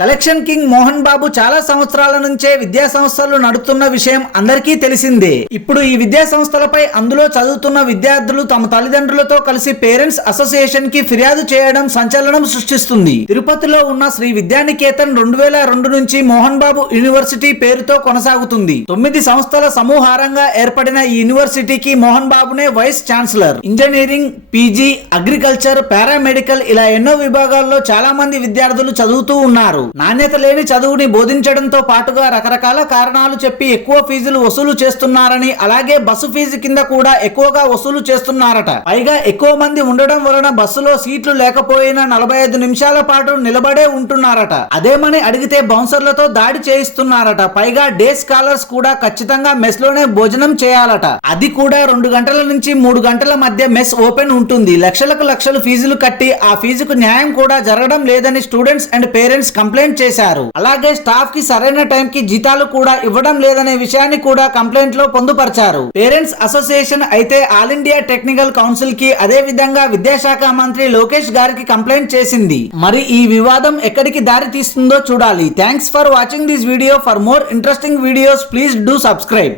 Collection king Mohan Babu చాలా సంవత్సరాల నుంచే విద్యా సంస్థలు నడుపుతున్న విషయం అందరికీ తెలిసిందే. ఇప్పుడు ఈ విద్యా సంస్థలపై అందులో చదువుతున్న విద్యార్థులు తమ తల్లిదండ్రులతో కలిసి పేరెంట్స్ అసోసియేషన్ కి ఫిర్యాదు చేయడం సంచలనం సృష్టిస్తుంది. తిరుపతిలో ఉన్న శ్రీ విద్యానికేతన్ 2002 నుంచి మోహన్ బాబు యూనివర్సిటీ పేరుతో కొనసాగుతుంది. 9 సంస్థల సమూహారంగా ఏర్పడిన ఈ యూనివర్సిటీకి మోహన్ బాబునే vice chancellor. Engineering, PG, agriculture, paramedical ఇలా ఎన్నో విభాగాల్లో చాలా మంది విద్యార్థులు చదువుతూ ఉన్నారు. నాణ్యత లేని చదువుని బోధించడంతో పాటుగా రకరకాల కారణాలు చెప్పి ఎక్కువ ఫీజులు వసూలు చేస్తున్నారని, అలాగే బస్సు ఫీజు కింద కూడా ఎక్కువగా వసూలు చేస్తున్నారట. పైగా ఎక్కువ మంది ఉండడం వలన బస్సులో సీట్లు లేకపోయినా 45 నిమిషాల పాటు నిలబడే ఉంటున్నారట. అదేమని అడిగితే బౌన్సర్లతో దాడి చేయిస్తున్నారట. పైగా డే స్కాలర్స్ కూడా ఖచ్చితంగా మెస్ లోనే భోజనం చేయాలట. అది కూడా 2 గంటల నుంచి 3 గంటల మధ్య మెస్ ఓపెన్ ఉంటుంది. లక్షలకు లక్షలు ఫీజులు కట్టి ఆ ఫీజుకు న్యాయం కూడా జరగడం లేదని స్టూడెంట్స్ అండ్ పేరెంట్స్ కంప్లైంట్ చేశారు. అలాగే స్టాఫ్ కి సరైన టైం కి జీతాలు కూడా ఇవ్వడం లేదనే విషయాన్ని కూడా కంప్లైంట్ లో పొందుపరిచారు. పేరెంట్స్ అసోసియేషన్ అయితే ఆల్ ఇండియా టెక్నికల్ కౌన్సిల్ కి, అదే విధంగా విద్యాశాఖ మంత్రి లోకేష్ గారికి కంప్లైంట్ చేసింది. మరి ఈ వివాదం ఎక్కడికి దారి తీస్తుందో చూడాలి. Thanks for watching this video. For more interesting videos please do subscribe.